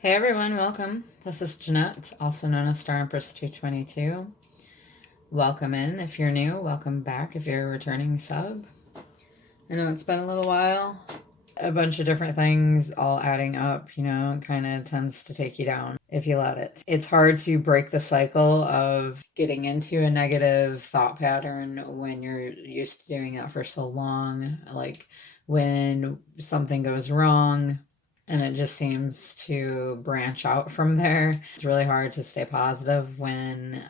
Hey everyone, welcome. This is Jeanette, also known as Star Empess 222. Welcome in if you're new, welcome back if you're a returning sub. I know it's been a little while. A bunch of different things all adding up, it kind of tends to take you down if you let it. It's hard to break the cycle of getting into a negative thought pattern when you're used to doing that for so long. Like when something goes wrong, and it just seems to branch out from there. It's really hard to stay positive when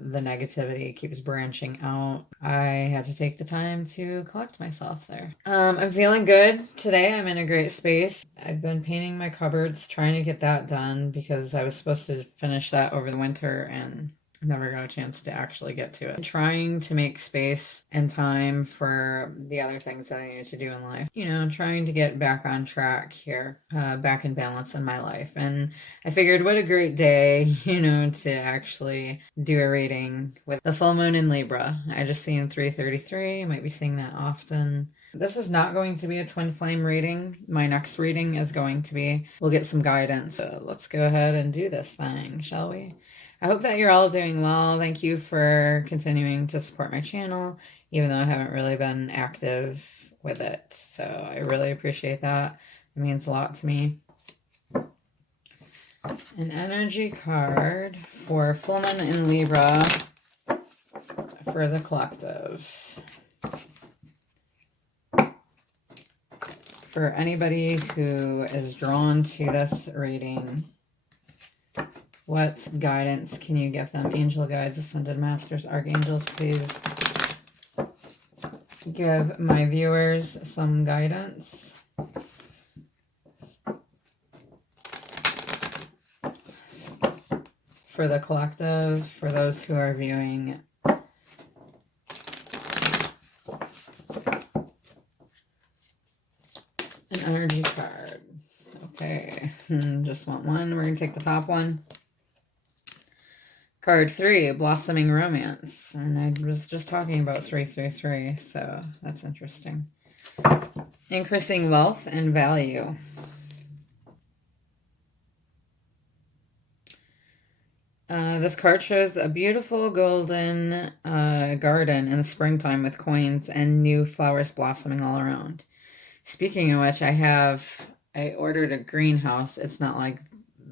the negativity keeps branching out. I had to take the time to collect myself there. I'm feeling good today. I'm in a great space. I've been painting my cupboards, trying to get that done because I was supposed to finish that over the winter and never got a chance to actually get to it. I'm trying to make space and time for the other things that I need to do in life. Trying to get back on track here, back in balance in my life. And I figured what a great day, to actually do a reading with the full moon in Libra. I just seen 333. You might be seeing that often. This is not going to be a twin flame reading. My next reading is going to be, we'll get some guidance. So let's go ahead and do this thing, shall we? I hope that you're all doing well. Thank you for continuing to support my channel, even though I haven't really been active with it. So I really appreciate that. It means a lot to me. An energy card for full moon in Libra for the collective. For anybody who is drawn to this reading, what guidance can you give them? Angel guides, ascended masters, archangels, please give my viewers some guidance. For the collective, for those who are viewing. An energy card. Okay, just want one. We're going to take the top one. Card 3, Blossoming Romance. And I was just talking about 333, so that's interesting. Increasing wealth and value. This card shows a beautiful golden garden in the springtime with coins and new flowers blossoming all around. Speaking of which, I ordered a greenhouse. It's not like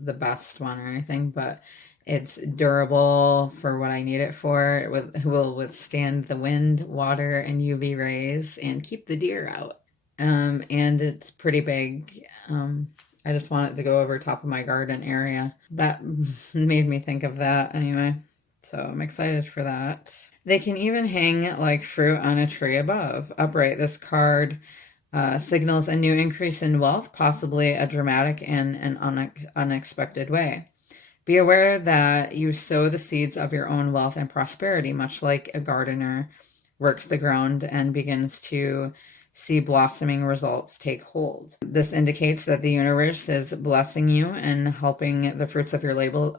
the best one or anything, but it's durable for what I need it for. It will withstand the wind, water, and UV rays and keep the deer out. And it's pretty big. I just want it to go over top of my garden area. That made me think of that anyway. So I'm excited for that. They can even hang like fruit on a tree above. Upright, this card signals a new increase in wealth, possibly a dramatic and an unexpected way. Be aware that you sow the seeds of your own wealth and prosperity, much like a gardener works the ground and begins to see blossoming results take hold. This indicates that the universe is blessing you and helping the fruits of your labor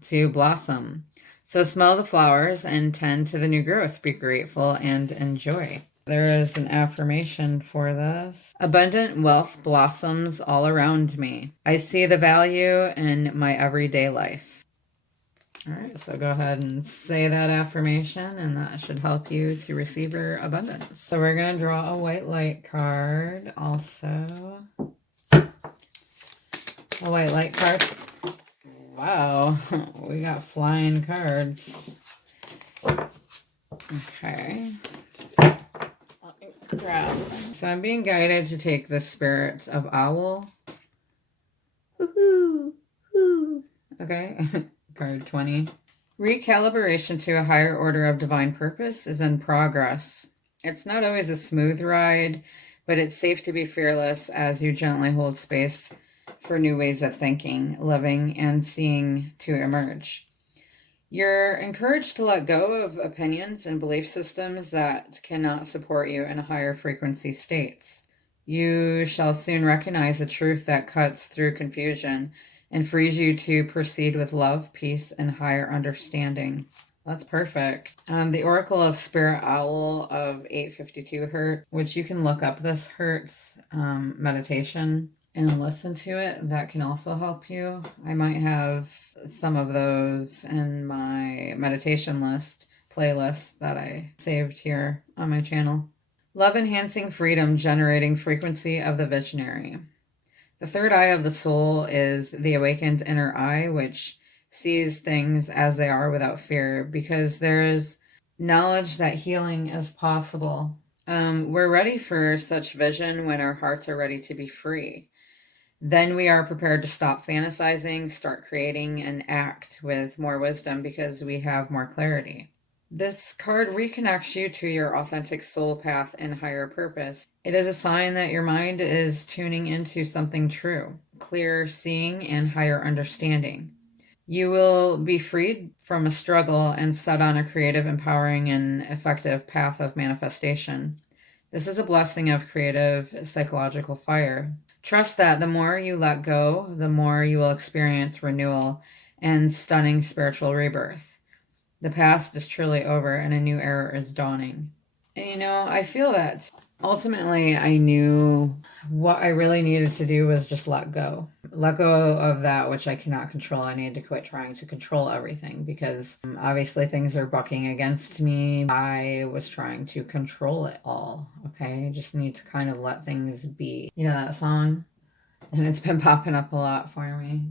to blossom. So smell the flowers and tend to the new growth. Be grateful and enjoy. There is an affirmation for this. Abundant wealth blossoms all around me. I see the value in my everyday life. All right, so go ahead and say that affirmation, and that should help you to receive your abundance. So we're going to draw a white light card also. A white light card. Wow, we got flying cards. Okay. Grab. So I'm being guided to take the spirit of owl. Woohoo! Woo! Okay. Card 20. Recalibration to a higher order of divine purpose is in progress. It's not always a smooth ride, but it's safe to be fearless as you gently hold space for new ways of thinking, living, and seeing to emerge. You're encouraged to let go of opinions and belief systems that cannot support you in higher frequency states. You shall soon recognize the truth that cuts through confusion and frees you to proceed with love, peace, and higher understanding. That's perfect. The Oracle of Spirit Owl of 852 Hertz, which you can look up this Hertz meditation and listen to it, that can also help you. I might have some of those in my meditation list playlist that I saved here on my channel. Love enhancing freedom, generating frequency of the visionary. The third eye of the soul is the awakened inner eye, which sees things as they are without fear, because there is knowledge that healing is possible. We're ready for such vision when our hearts are ready to be free. Then we are prepared to stop fantasizing, start creating, and act with more wisdom because we have more clarity. This card reconnects you to your authentic soul path and higher purpose. It is a sign that your mind is tuning into something true, clear seeing, and higher understanding. You will be freed from a struggle and set on a creative, empowering, and effective path of manifestation. This is a blessing of creative psychological fire. Trust that the more you let go, the more you will experience renewal and stunning spiritual rebirth. The past is truly over and a new era is dawning. And I feel that ultimately I knew what I really needed to do was just let go. Let go of that which I cannot control. I needed to quit trying to control everything because obviously things are bucking against me. I was trying to control it all. Okay, I just need to kind of let things be. You know that song? And it's been popping up a lot for me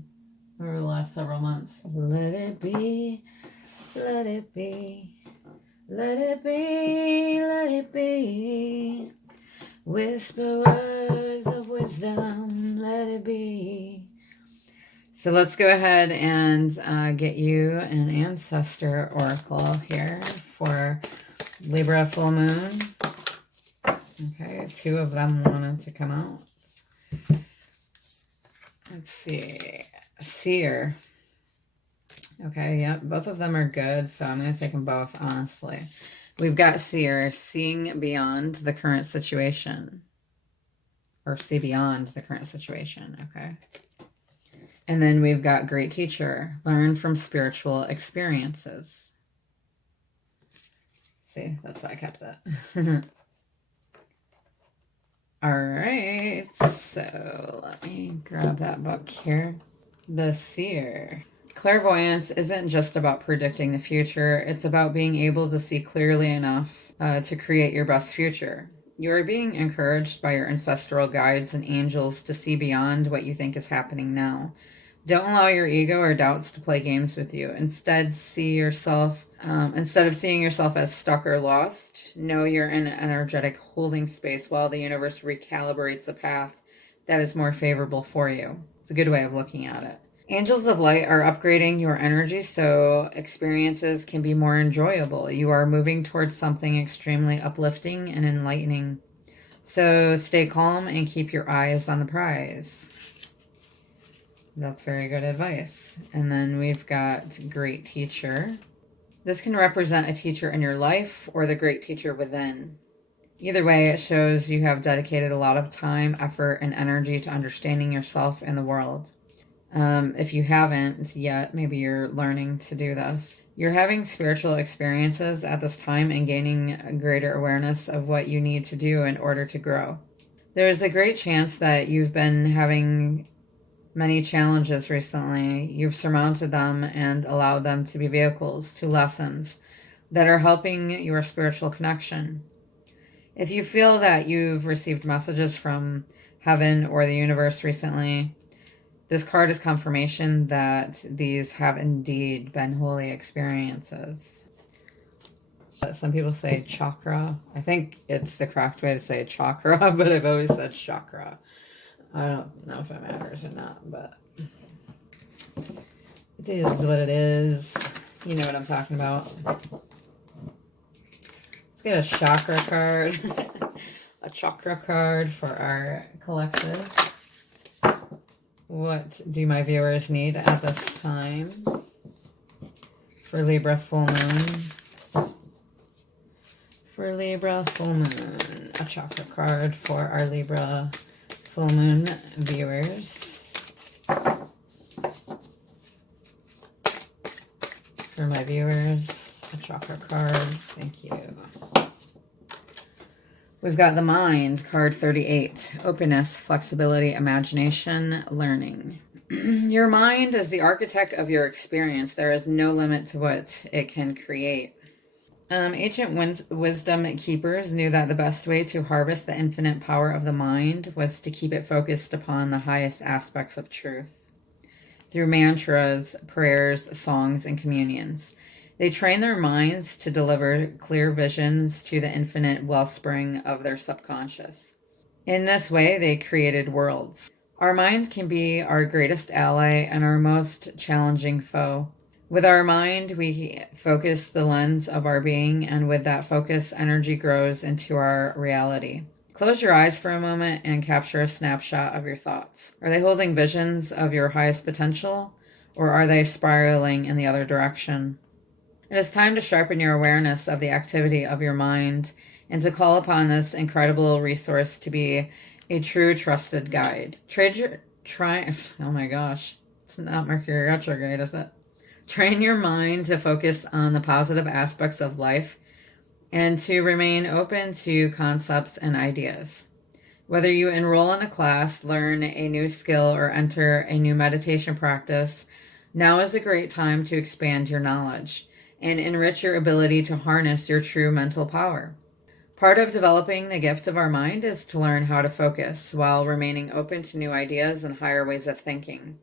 over the last several months. Let it be, let it be. Let it be, let it be. Whisper words of wisdom, let it be. So let's go ahead and get you an Ancestor Oracle here for Libra full moon. Okay, 2 of them wanted to come out. Let's see. Seer. Okay, yep, both of them are good, so I'm going to take them both, honestly. We've got Seer, seeing beyond the current situation. Or see beyond the current situation, okay? And then we've got Great Teacher, learn from spiritual experiences. See, that's why I kept that. All right, so let me grab that book here. The Seer. Clairvoyance isn't just about predicting the future. It's about being able to see clearly enough to create your best future. You are being encouraged by your ancestral guides and angels to see beyond what you think is happening now. Don't allow your ego or doubts to play games with you. Instead of seeing yourself as stuck or lost, know you're in an energetic holding space while the universe recalibrates a path that is more favorable for you. It's a good way of looking at it. Angels of light are upgrading your energy so experiences can be more enjoyable. You are moving towards something extremely uplifting and enlightening. So stay calm and keep your eyes on the prize. That's very good advice. And then we've got Great Teacher. This can represent a teacher in your life or the great teacher within. Either way, it shows you have dedicated a lot of time, effort, and energy to understanding yourself and the world. If you haven't yet, maybe you're learning to do this. You're having spiritual experiences at this time and gaining a greater awareness of what you need to do in order to grow. There's a great chance that you've been having many challenges recently. You've surmounted them and allowed them to be vehicles to lessons that are helping your spiritual connection. If you feel that you've received messages from heaven or the universe recently, this card is confirmation that these have indeed been holy experiences. Some people say chakra. I think it's the correct way to say chakra, but I've always said chakra. I don't know if it matters or not, but it is what it is. You know what I'm talking about. Let's get a chakra card. A chakra card for our collective. What do my viewers need at this time for Libra full moon? For Libra full moon, a chakra card for our Libra full moon viewers. For my viewers, a chakra card. Thank you. We've got the mind, card 38. Openness, flexibility, imagination, learning. Your mind is the architect of your experience. There is no limit to what it can create. Ancient wisdom keepers knew that the best way to harvest the infinite power of the mind was to keep it focused upon the highest aspects of truth. Through mantras, prayers, songs, and communions, they trained their minds to deliver clear visions to the infinite wellspring of their subconscious. In this way, they created worlds. Our mind can be our greatest ally and our most challenging foe. With our mind, we focus the lens of our being, and with that focus, energy grows into our reality. Close your eyes for a moment and capture a snapshot of your thoughts. Are they holding visions of your highest potential, or are they spiraling in the other direction? It is time to sharpen your awareness of the activity of your mind and to call upon this incredible resource to be a true trusted guide. Oh my gosh, it's not Mercury retrograde, is it? Train your mind to focus on the positive aspects of life and to remain open to concepts and ideas. Whether you enroll in a class, learn a new skill, or enter a new meditation practice, now is a great time to expand your knowledge and enrich your ability to harness your true mental power. Part of developing the gift of our mind is to learn how to focus while remaining open to new ideas and higher ways of thinking.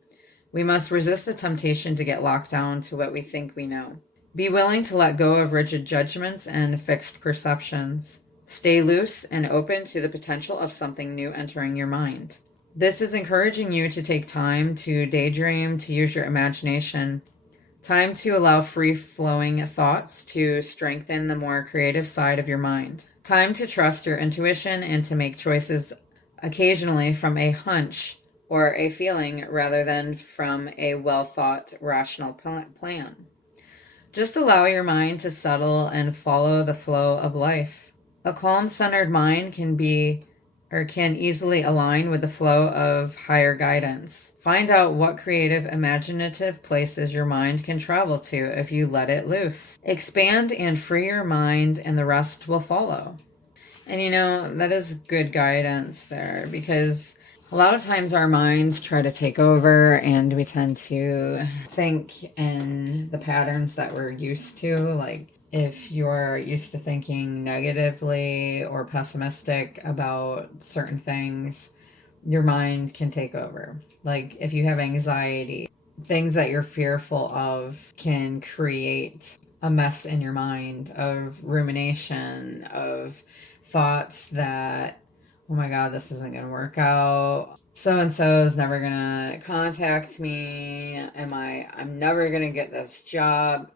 We must resist the temptation to get locked down to what we think we know. Be willing to let go of rigid judgments and fixed perceptions. Stay loose and open to the potential of something new entering your mind. This is encouraging you to take time to daydream, to use your imagination, time to allow free-flowing thoughts to strengthen the more creative side of your mind. Time to trust your intuition and to make choices occasionally from a hunch or a feeling rather than from a well-thought, rational plan. Just allow your mind to settle and follow the flow of life. A calm-centered mind can easily align with the flow of higher guidance. Find out what creative, imaginative places your mind can travel to if you let it loose. Expand and free your mind, and the rest will follow. And that is good guidance there, because a lot of times our minds try to take over and we tend to think in the patterns that we're used to. Like if you're used to thinking negatively or pessimistic about certain things, your mind can take over. Like if you have anxiety, things that you're fearful of can create a mess in your mind of rumination, of thoughts that, oh my God, this isn't going to work out. So-and-so is never going to contact me. I'm never going to get this job.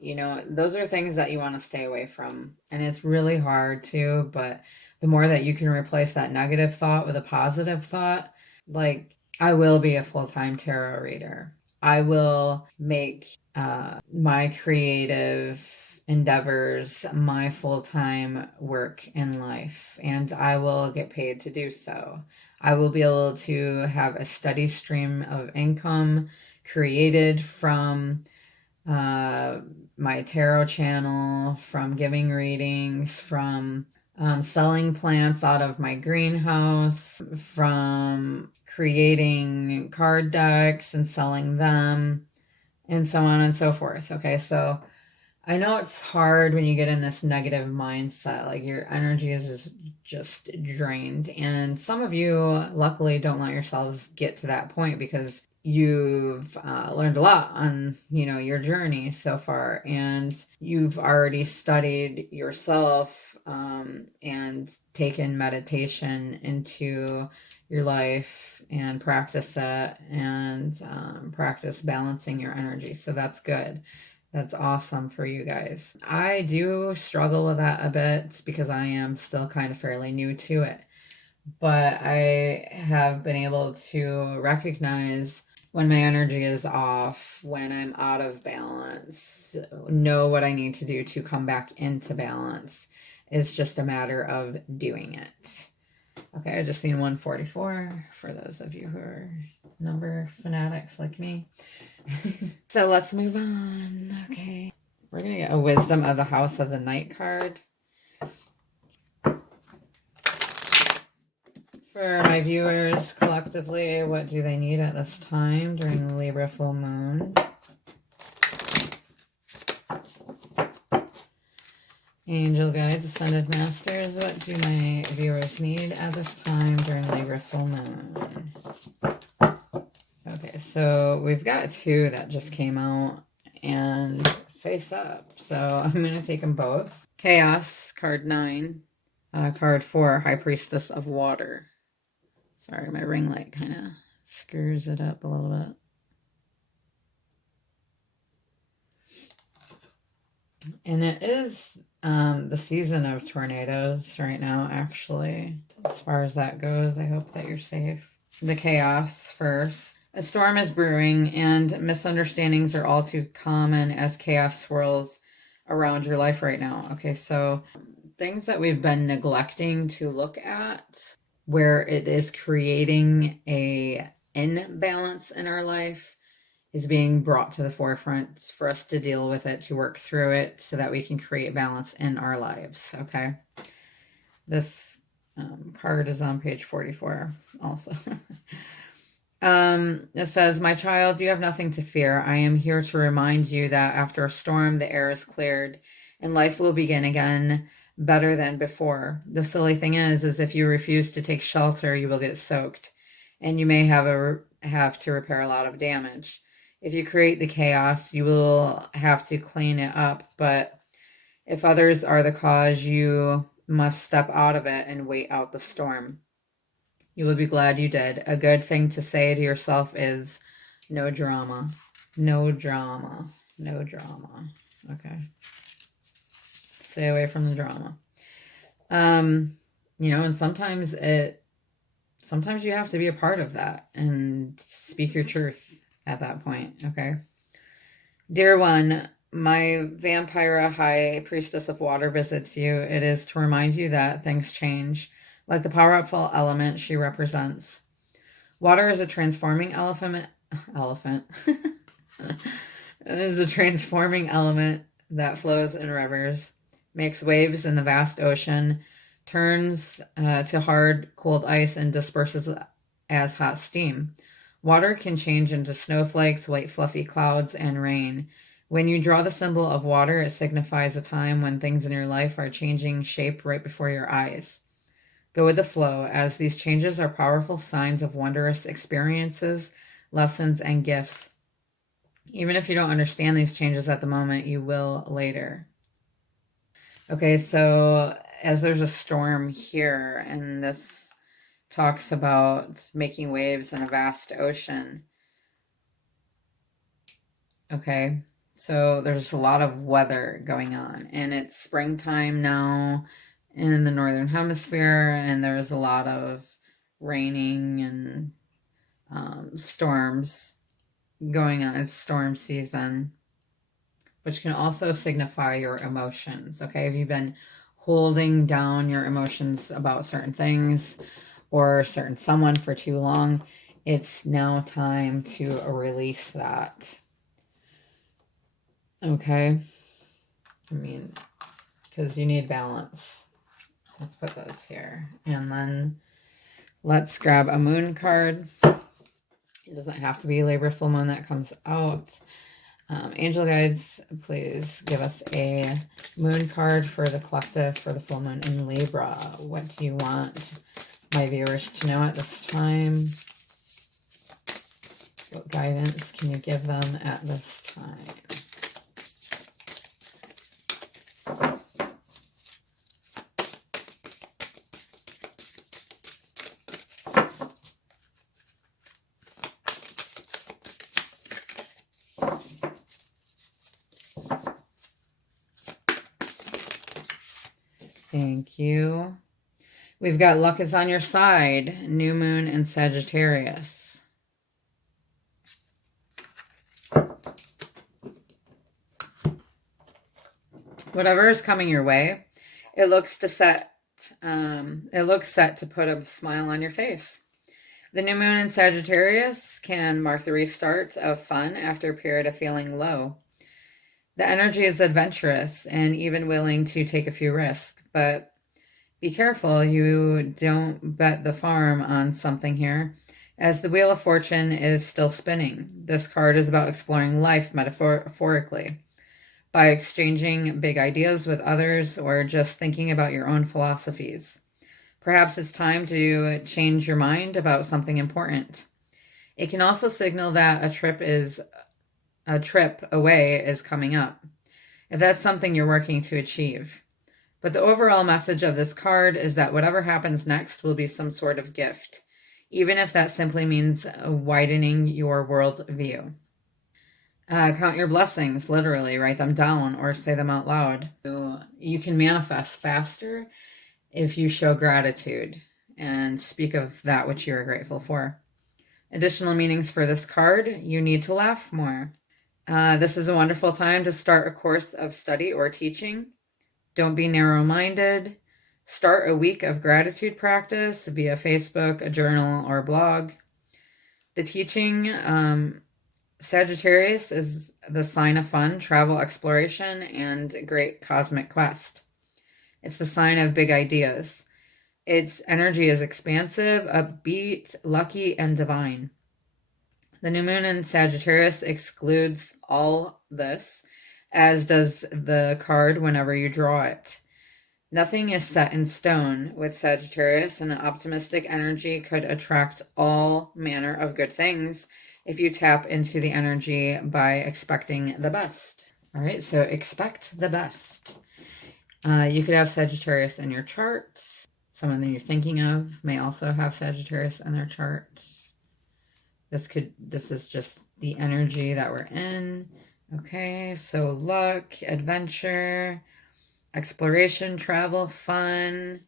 Those are things that you want to stay away from. And it's really hard too, but the more that you can replace that negative thought with a positive thought, like I will be a full-time tarot reader. I will make my creative endeavors my full-time work in life, and I will get paid to do so. I will be able to have a steady stream of income created from my tarot channel, from giving readings, from selling plants out of my greenhouse, from creating card decks and selling them, and so on and so forth. Okay, so I know it's hard when you get in this negative mindset, like your energy is just drained. And some of you, luckily, don't let yourselves get to that point because you've learned a lot on, your journey so far. And you've already studied yourself and taken meditation into your life and practice it and practice balancing your energy. So that's good. That's awesome for you guys. I do struggle with that a bit because I am still kind of fairly new to it. But I have been able to recognize when my energy is off, when I'm out of balance, know what I need to do to come back into balance. It's just a matter of doing it. Okay, I just seen 144 for those of you who are number fanatics like me. So let's move on. Okay. We're going to get a Wisdom of the House of the Night card. For my viewers collectively, what do they need at this time during the Libra full moon? Angel guides, ascended masters, what do my viewers need at this time during Libra full moon? Okay, so we've got two that just came out and face up. So I'm going to take them both. Chaos, card 9. Card 4, High Priestess of Water. Sorry, my ring light kind of screws it up a little bit. And it is the season of tornadoes right now, actually. As far as that goes, I hope that you're safe. The chaos first. A storm is brewing, and misunderstandings are all too common as chaos swirls around your life right now. Okay, so things that we've been neglecting to look at, where it is creating a imbalance in our life, is being brought to the forefront for us to deal with it, to work through it so that we can create balance in our lives. Okay. This card is on page 44 also. It says, my child, you have nothing to fear. I am here to remind you that after a storm, the air is cleared and life will begin again better than before. The silly thing is if you refuse to take shelter, you will get soaked and you may have to repair a lot of damage. If you create the chaos, you will have to clean it up. But if others are the cause, you must step out of it and wait out the storm. You will be glad you did. A good thing to say to yourself is, no drama, no drama, no drama. Okay. Stay away from the drama. And sometimes you have to be a part of that and speak your truth at that point. Okay. Dear one, my vampire high priestess of water visits you. It is to remind you that things change. Like the powerful element she represents. Water is a transforming elephant. It is a transforming element that flows in rivers, makes waves in the vast ocean, turns to hard, cold ice, and disperses as hot steam. Water can change into snowflakes, white fluffy clouds, and rain. When you draw the symbol of water, it signifies a time when things in your life are changing shape right before your eyes. Go with the flow, as these changes are powerful signs of wondrous experiences, lessons, and gifts. Even if you don't understand these changes at the moment, you will later. Okay, so as there's a storm here, and this talks about making waves in a vast ocean. Okay, so there's a lot of weather going on, and it's springtime now in the northern hemisphere, and there's a lot of raining and storms going on. It's storm season, which can also signify your emotions. Okay, if you've been holding down your emotions about certain things or certain someone for too long, it's now time to release that. Okay, because you need balance. Let's put those here. And then let's grab a moon card. It doesn't have to be Libra full moon that comes out. Angel guides, please give us a moon card for the collective for the full moon in Libra. What do you want my viewers to know at this time? What guidance can you give them at this time? Thank you. We've got luck is on your side. New moon and Sagittarius. Whatever is coming your way, it looks set to put a smile on your face. The new moon in Sagittarius can mark the restart of fun after a period of feeling low. The energy is adventurous and even willing to take a few risks, but Be careful you don't bet the farm on something here, as the Wheel of Fortune is still spinning. This card is about exploring life metaphorically, by exchanging big ideas with others or just thinking about your own philosophies. Perhaps it's time to change your mind about something important. It can also signal that a trip away is coming up, if that's something you're working to achieve. But the overall message of this card is that whatever happens next will be some sort of gift, even if that simply means widening your world view. Count your blessings, literally, write them down or say them out loud. You can manifest faster if you show gratitude and speak of that which you are grateful for. Additional meanings for this card: you need to laugh more. This is a wonderful time to start a course of study or teaching. Don't be narrow-minded. Start a week of gratitude practice via Facebook, a journal, or a blog. The teaching, Sagittarius is the sign of fun, travel, exploration, and great cosmic quest. It's the sign of big ideas. Its energy is expansive, upbeat, lucky, and divine. The new moon in Sagittarius excludes all this, as does the card whenever you draw it. Nothing is set in stone with Sagittarius, and an optimistic energy could attract all manner of good things if you tap into the energy by expecting the best. All right, so expect the best. You could have Sagittarius in your chart. Someone that you're thinking of may also have Sagittarius in their chart. This is just the energy that we're in. Okay, so luck, adventure, exploration, travel, fun,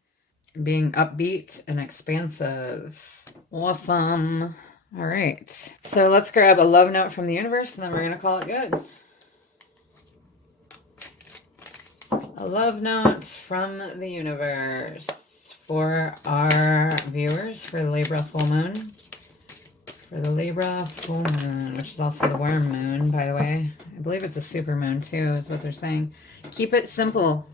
being upbeat and expansive. Awesome. All right, so let's grab a love note from the universe, and then we're going to call it good. A love note from the universe for our viewers for the Libra full moon. For the Libra full moon, which is also the worm moon, by the way. I believe it's a super moon, too, is what they're saying. Keep it simple.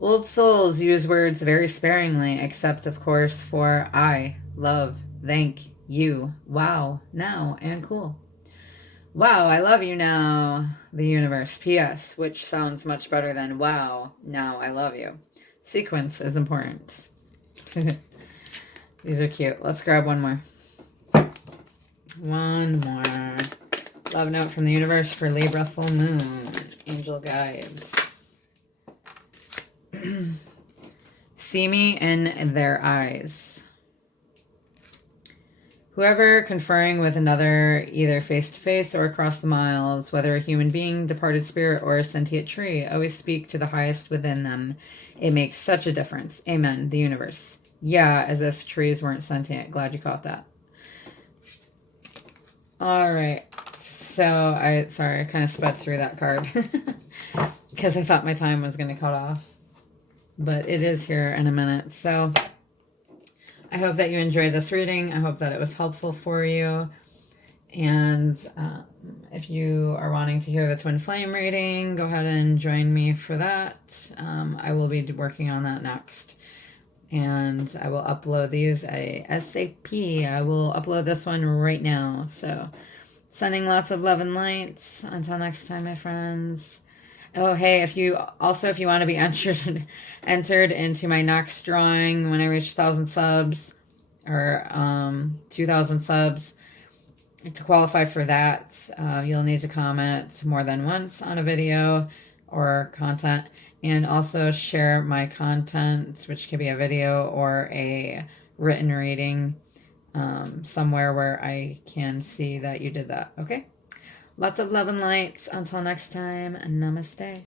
Old souls use words very sparingly, except, of course, for I, love, thank, you, wow, now, and cool. Wow, I love you now, the universe. P.S., which sounds much better than wow, now I love you. Sequence is important. These are cute. Let's grab one more. One more. Love note from the universe for Libra full moon. Angel guides. See me in their eyes. Whoever conferring with another, either face-to-face or across the miles, whether a human being, departed spirit, or a sentient tree, always speak to the highest within them. It makes such a difference. Amen. The universe. Yeah, as if trees weren't sentient. Glad you caught that. All right. So, I kind of sped through that card because I thought my time was going to cut off. But it is here in a minute. So, I hope that you enjoyed this reading. I hope that it was helpful for you. And if you are wanting to hear the Twin Flame reading, go ahead and join me for that. I will be working on that next. And I will upload these ASAP. I will upload this one right now. So, sending lots of love and lights. Until next time, my friends. Oh, hey, if you want to be entered into my next drawing when I reach 1,000 subs or 2,000 subs, to qualify for that, you'll need to comment more than once on a video or content, and also share my content, which could be a video or a written reading, somewhere where I can see that you did that. Okay? Lots of love and lights. Until next time, namaste.